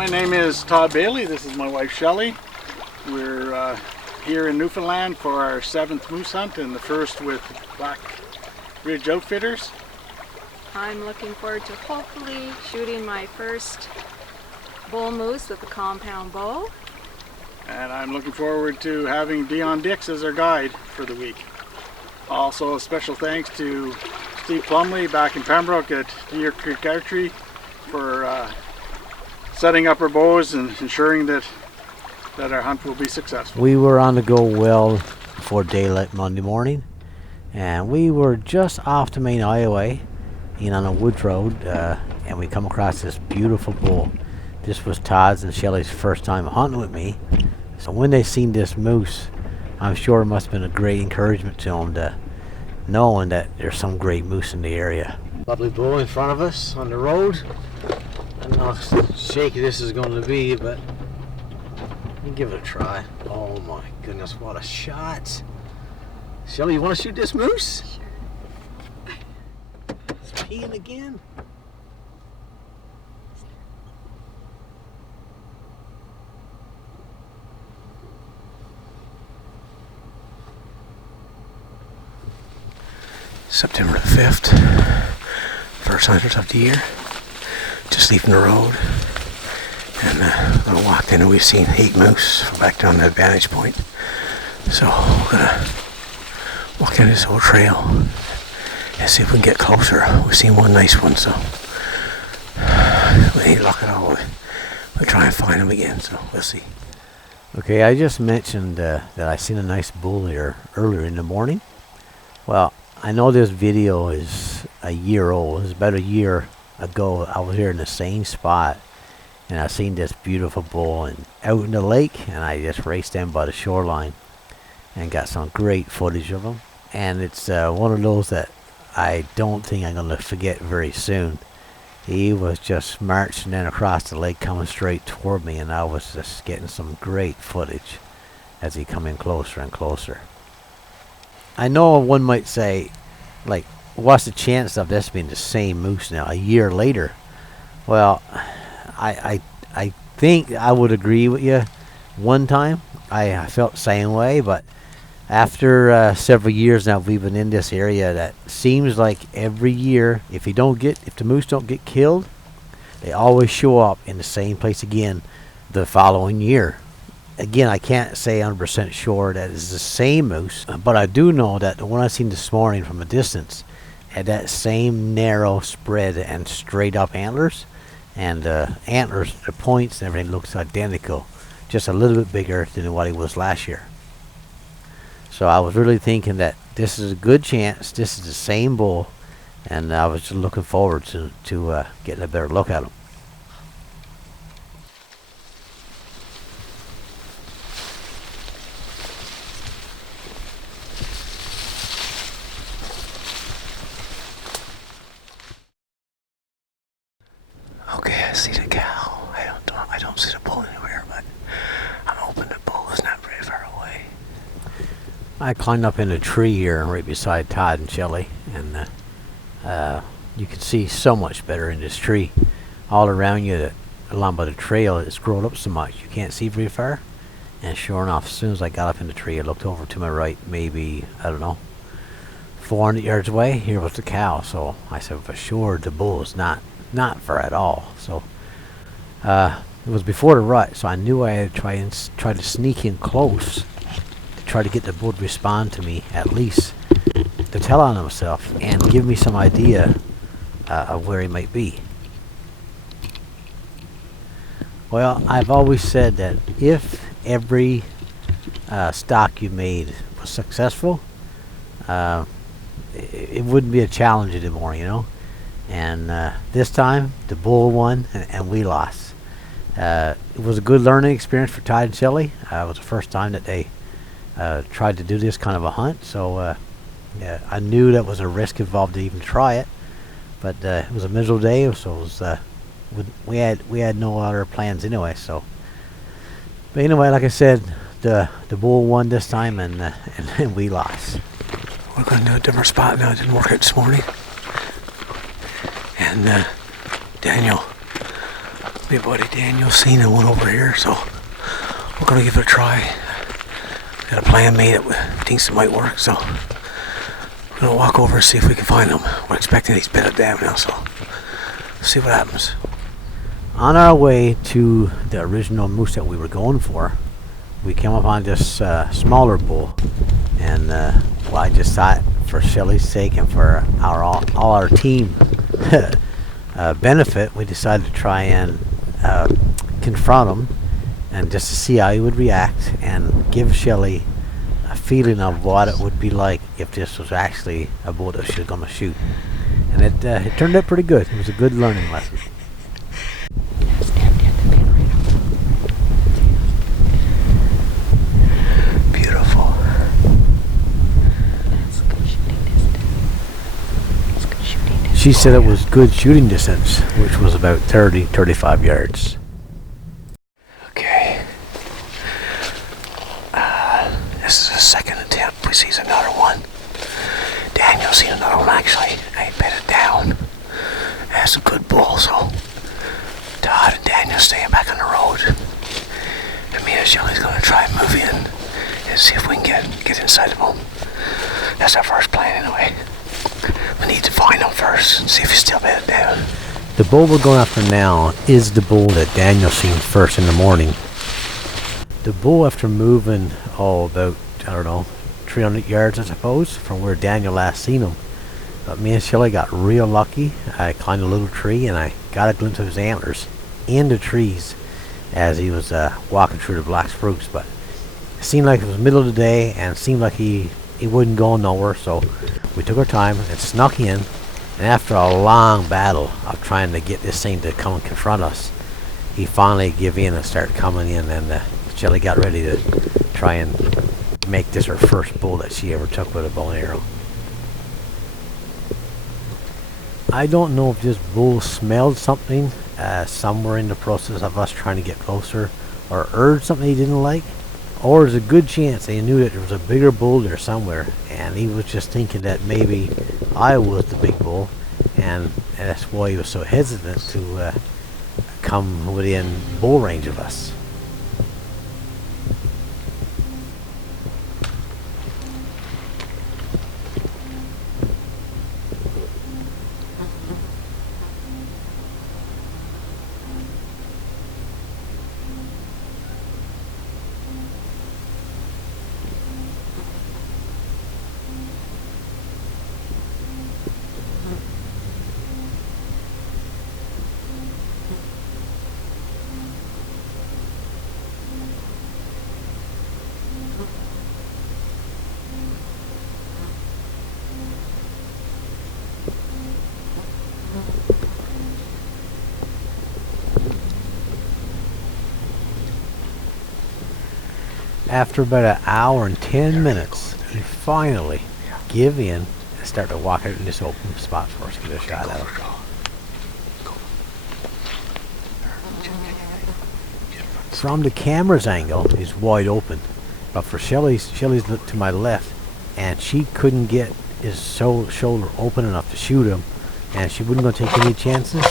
My name is Todd Bailey. This is my wife Shelly. We're here in Newfoundland for our 7th moose hunt and the first with Black Ridge Outfitters. I'm looking forward to hopefully shooting my first bull moose with a compound bow. And I'm looking forward to having Dion Dix as our guide for the week. Also a special thanks to Steve Plumley back in Pembroke at Deer Creek Archery for setting up our bows and ensuring that our hunt will be successful. We were on the go well before daylight Monday morning, and we were just off the main highway in on a wood road, and we come across this beautiful bull. This was Todd's and Shelly's first time hunting with me, so when they seen this moose, I'm sure it must have been a great encouragement to them to knowing that there's some great moose in the area. Lovely bull in front of us on the road. I don't know how shaky this is going to be, but we'll give it a try. Oh my goodness, what a shot. Shelly, you want to shoot this moose? Sure. It's peeing again. September the 5th, first hunters of the year. Just leaving the road, and I walked in and we've seen 8 moose back down that vantage point. So we're gonna walk down this whole trail and see if we can get closer. We've seen one nice one, so we ain't luck at all. We'll try and find him again, so we'll see. Okay, I just mentioned that I seen a nice bull here earlier in the morning. Well, I know this video is a year old. It's about a year ago. I was here in the same spot, and I seen this beautiful bull and out in the lake, and I just raced down by the shoreline and got some great footage of him. And it's one of those that I don't think I'm gonna forget very soon. He was just marching then across the lake coming straight toward me, and I was just getting some great footage as he come in closer and closer. I know one might say, like, what's the chance of this being the same moose now a year later? Well, I think I would agree with you. One time I felt the same way, but after several years now we've been in this area, that seems like every year if the moose don't get killed, they always show up in the same place again the following year. Again, I can't say 100% sure that it's the same moose, but I do know that the one I seen this morning from a distance had that same narrow spread and straight up antlers, and antlers, the points and everything looks identical, just a little bit bigger than what he was last year. So I was really thinking that this is a good chance this is the same bull, and I was just looking forward to getting a better look at him. Okay, I see the cow. I don't see the bull anywhere, but I'm hoping the bull is not very far away. I climbed up in a tree here right beside Todd and Shelly, and you can see so much better in this tree. All around you, along by the trail, it's grown up so much you can't see very far. And sure enough, as soon as I got up in the tree, I looked over to my right, maybe, I don't know, 400 yards away. Here was the cow. So I said for sure the bull is not far at all. So it was before the rut, so I knew I had to try to sneak in close to try to get the bull to respond to me, at least to tell on himself and give me some idea of where he might be. Well, I've always said that if every stock you made was successful, it wouldn't be a challenge anymore, you know. And this time the bull won and we lost. It was a good learning experience for Todd and Shelly. It was the first time that they tried to do this kind of a hunt, so yeah, I knew that was a risk involved to even try it, but it was a miserable day, so it was, we had no other plans anyway. So, but anyway, like I said, the bull won this time, and we lost. We're going to a different spot now. It didn't work out this morning. And Daniel My buddy Daniel's seen one over here, so we're gonna give it a try. Got a plan made that thinks it might work, so we're gonna walk over and see if we can find him. We're expecting he's bedded down now, so see what happens. On our way to the original moose that we were going for, we came upon this smaller bull, and well, I just thought for Shelly's sake and for all our team benefit, we decided to try and confront him and just to see how he would react and give Shelly a feeling of what it would be like if this was actually a bull that she was going to shoot. And it turned out pretty good. It was a good learning lesson. Beautiful. She said it was good shooting distance, which was about 35 yards. Okay. This is a second attempt. We see another one. Daniel's seen another one actually. I bedded down. That's a good bull, so Todd and Daniel staying back on the road. And me and Shelly's gonna try and move in and see if we can get inside of him. That's our first plan anyway. We need to find him first and see if he's still bedded down. The bull we're going after now is the bull that Daniel seen first in the morning. The bull, after moving about, I don't know, 300 yards I suppose from where Daniel last seen him. But me and Shelly got real lucky. I climbed a little tree and I got a glimpse of his antlers in the trees as he was walking through the black spruce. But it seemed like it was middle of the day and it seemed like he wouldn't go nowhere, so we took our time and snuck in, and after a long battle of trying to get this thing to come and confront us, he finally gave in and started coming in, and Shelly got ready to try and make this her first bull that she ever took with a bow and arrow. I don't know if this bull smelled something somewhere in the process of us trying to get closer, or heard something he didn't like, or there's a good chance he knew that there was a bigger bull there somewhere, and he was just thinking that maybe I was the big bull, and that's why he was so hesitant to come within bull range of us. After about an hour and 10 minutes, he finally give in and start to walk out in this open spot for us to get a shot at him. From the camera's angle, he's wide open, but for Shelly's to my left, and she couldn't get his shoulder open enough to shoot him, and she wasn't going to take any chances,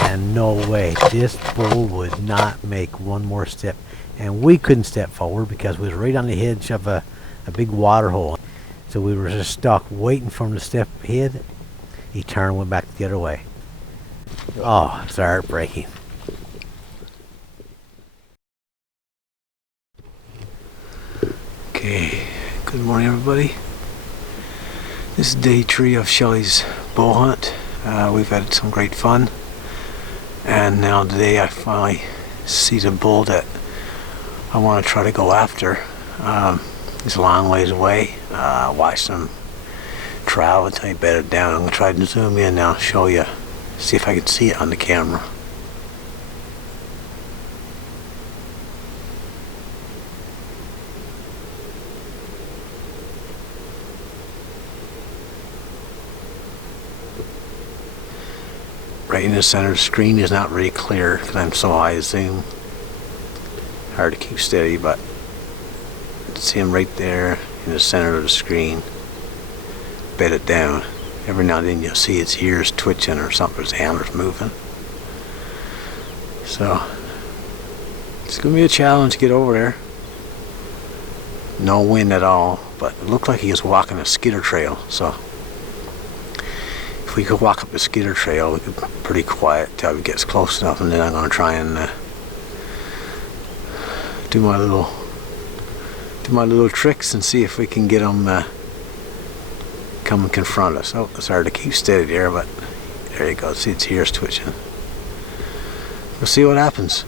and no way, this bull would not make one more step. And we couldn't step forward because we was right on the edge of a big water hole. So we were just stuck waiting for him to step ahead. He turned and went back the other way. Oh, it's heartbreaking. Okay, good morning everybody. This is day 3 of Shelly's bow hunt. We've had some great fun. And now today I finally see the bull that I want to try to go after. He's a long ways away. Watch him travel until he bedded down. I'm going to try to zoom in now, show you, see if I can see it on the camera. Right in the center of the screen is not really clear because I'm so high zoom. Hard to keep steady, but see him right there in the center of the screen, bedded down. Every now and then you'll see its ears twitching or something, his antlers moving. So it's gonna be a challenge to get over there. No wind at all, but it looked like he was walking a skidder trail. So if we could walk up the skidder trail, we could be pretty quiet till he gets close enough, and then I'm gonna try and do my little tricks and see if we can get him come and confront us. Oh, it's hard to keep steady there, but there you go. See, its ears twitching. We'll see what happens.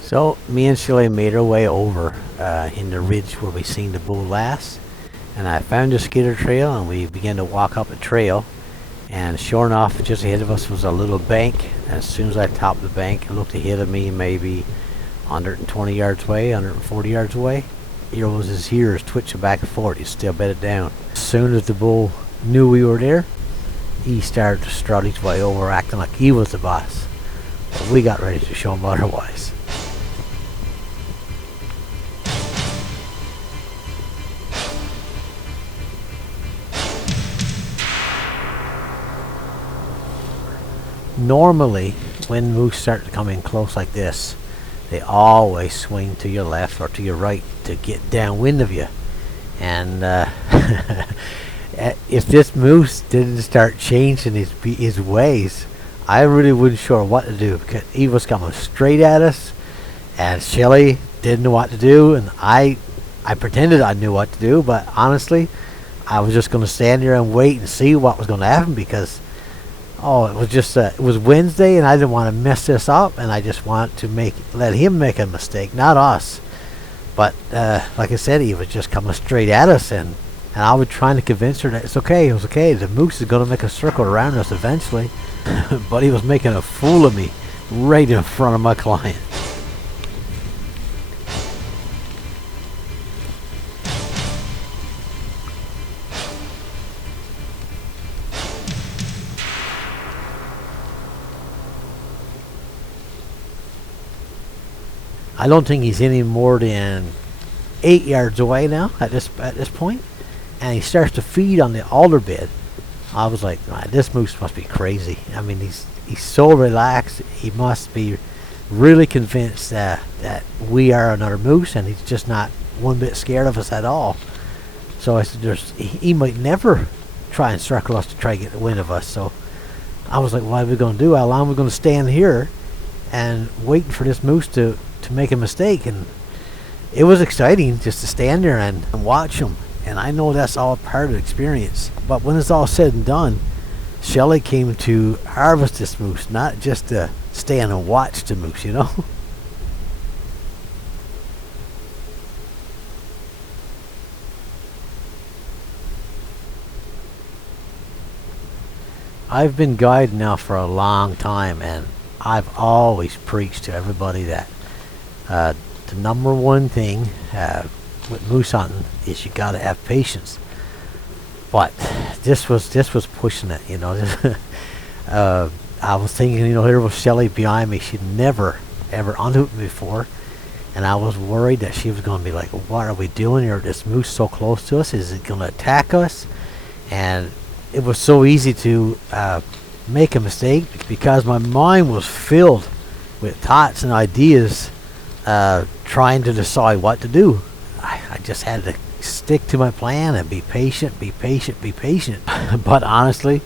So me and Shelly made our way over in the ridge where we seen the bull last, and I found the skidder trail, and we began to walk up the trail. And sure enough, just ahead of us was a little bank. As soon as I topped the bank, it looked ahead of me maybe 120 yards away, 140 yards away. Here was his ears twitching back and forth. He still bedded down. As soon as the bull knew we were there, he started to strut his way over, acting like he was the boss. But we got ready to show him otherwise. Normally, when moose start to come in close like this, they always swing to your left or to your right to get downwind of you. And if this moose didn't start changing his ways, I really wasn't sure what to do, because he was coming straight at us, and Shelly didn't know what to do, and I pretended I knew what to do, but honestly, I was just going to stand there and wait and see what was going to happen, because it was Wednesday, and I didn't want to mess this up, and I just wanted to let him make a mistake, not us. But like I said, he was just coming straight at us, and I was trying to convince her that it's okay. The moose is going to make a circle around us eventually. But he was making a fool of me right in front of my client. I don't think he's any more than 8 yards away now at this point, and he starts to feed on the alder bed. I was like, man, this moose must be crazy. I mean, he's so relaxed. He must be really convinced that we are another moose, and he's just not one bit scared of us at all. So I said, he might never try and circle us to try to get the wind of us. So I was like, what are we going to do? How long are we going to stand here and waiting for this moose to make a mistake? And it was exciting just to stand there and watch him. And I know that's all part of the experience. But when it's all said and done, Shelly came to harvest this moose, not just to stand and watch the moose, you know? I've been guiding now for a long time, and I've always preached to everybody that the number one thing with moose hunting is you gotta have patience. But this was pushing it, you know. I was thinking, you know, here was Shelly behind me. She'd never ever hunted me before, and I was worried that she was going to be like, what are we doing here? This moose so close to us, is it going to attack us? And it was so easy to make a mistake because my mind was filled with thoughts and ideas, trying to decide what to do. I just had to stick to my plan and be patient. But honestly,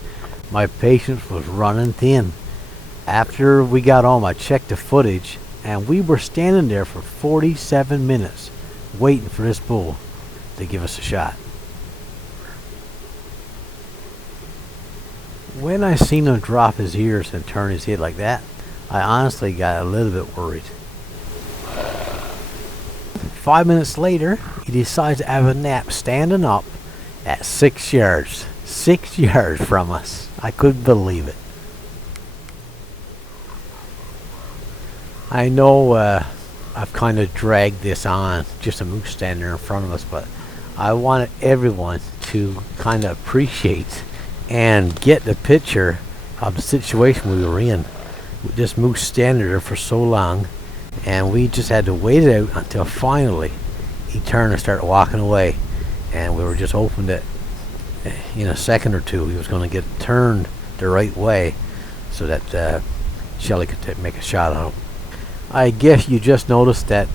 my patience was running thin. After we got home, I checked the footage, and we were standing there for 47 minutes waiting for this bull to give us a shot. When I seen him drop his ears and turn his head like that, I honestly got a little bit worried. 5 minutes later, he decides to have a nap standing up at 6 yards. 6 yards from us. I couldn't believe it. I know I've kind of dragged this on, just a moose standing there in front of us, but I wanted everyone to kind of appreciate and get the picture of the situation we were in. With this moose standing there for so long, and we just had to wait it out until finally he turned and started walking away, and we were just hoping that in a second or two he was going to get turned the right way so that Shelly could make a shot on him. I guess you just noticed that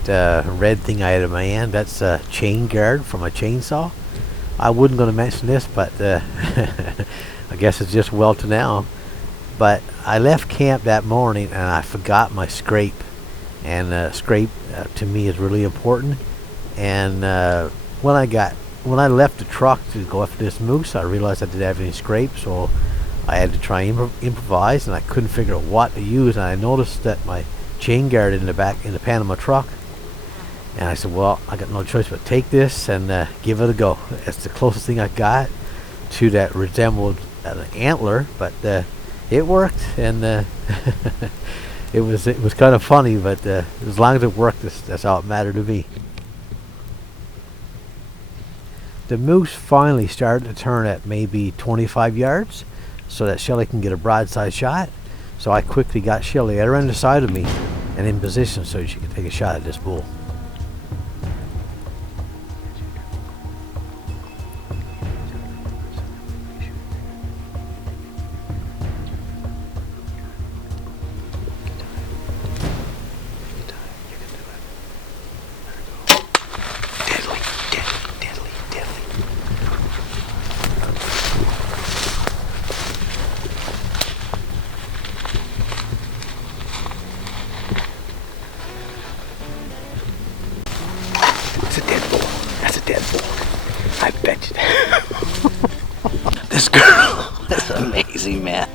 red thing I had in my hand. That's a chain guard from a chainsaw. I wasn't going to mention this, but I guess it's just well to know. But I left camp that morning and I forgot my scrape. And scrape to me is really important. And when I left the truck to go after this moose, I realized I didn't have any scrape, so I had to try improvise, and I couldn't figure out what to use. And I noticed that my chain guard in the pan of my truck, and I said, well, I got no choice but take this and give it a go. It's the closest thing I got to that resembled an antler, but it worked, and it was kind of funny, but as long as it worked, that's all that mattered to me. The moose finally started to turn at maybe 25 yards so that Shelly can get a broadside shot. So I quickly got Shelly right around the side of me and in position so she could take a shot at this bull. That's a dead bull. I bet you. This girl is amazing, man.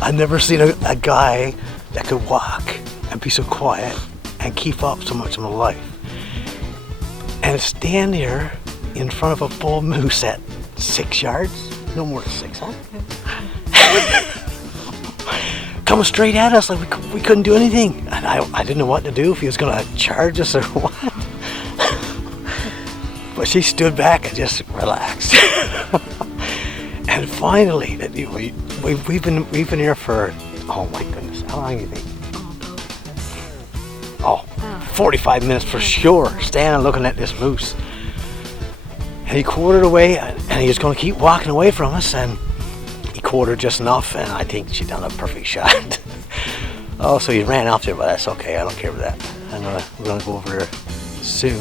I've never seen a guy that could walk and be so quiet and keep up so much in my life. And stand here in front of a bull moose at 6 yards, no more than 6, huh? Coming straight at us like we couldn't do anything. And I didn't know what to do, if he was gonna charge us or what. But she stood back and just relaxed. And finally, we've been here for, oh my goodness, how long do you think? Oh, 45 minutes for sure, standing looking at this moose. And he quartered away, and he was going to keep walking away from us, and he quartered just enough, and I think she done a perfect shot. Oh, so he ran off there, but that's okay, I don't care about that. We're going to go over there soon.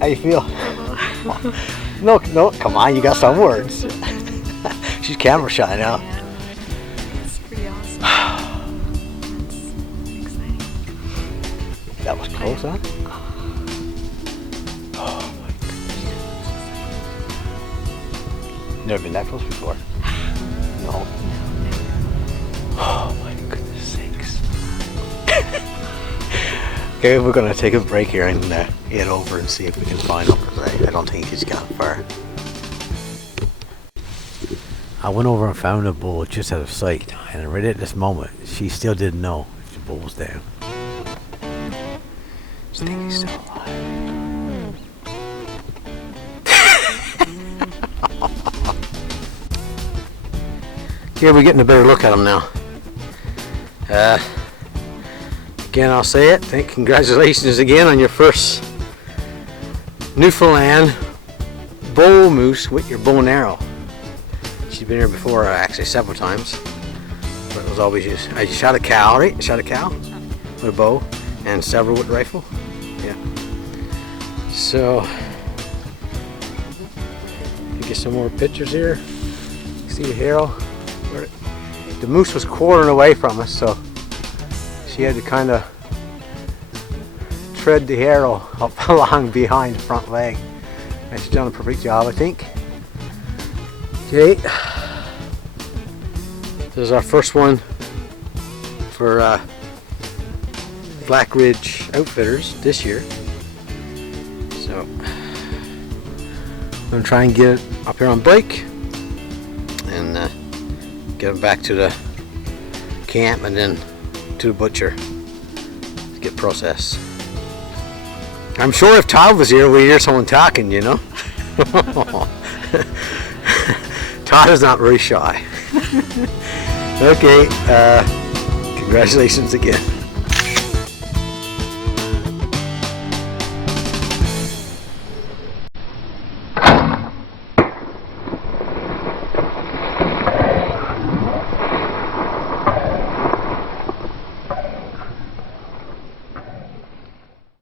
How you feel? No, come on, you got some words. She's camera shy now. Yeah. It's pretty awesome. That's exciting. That was close, huh? Oh my goodness. Never been that close before. No. Oh my goodness sakes. Okay, we're gonna take a break here and head over and see if we can find him. I don't think he's gone far. I went over and found the bull just out of sight, and right at this moment, she still didn't know if the bull was there. I think he's still alive. Okay, we're getting a better look at him now. Again, I'll say it. Congratulations again on your first Newfoundland bull moose with your bow and arrow. She's been here before, actually several times, but it was always just, I shot a cow, right? Shot a cow with a bow and several with a rifle. Yeah. So, get some more pictures here. See the arrow. The moose was quartering away from us, so she had to kind of tread the arrow up along behind the front leg. And she's done a perfect job, I think. Okay, this is our first one for Black Ridge Outfitters this year. So I'm gonna try and get it up here on break and get them back to the camp and then to the butcher to get processed. I'm sure if Todd was here, we'd hear someone talking, you know. Todd is not very shy. Okay, congratulations again.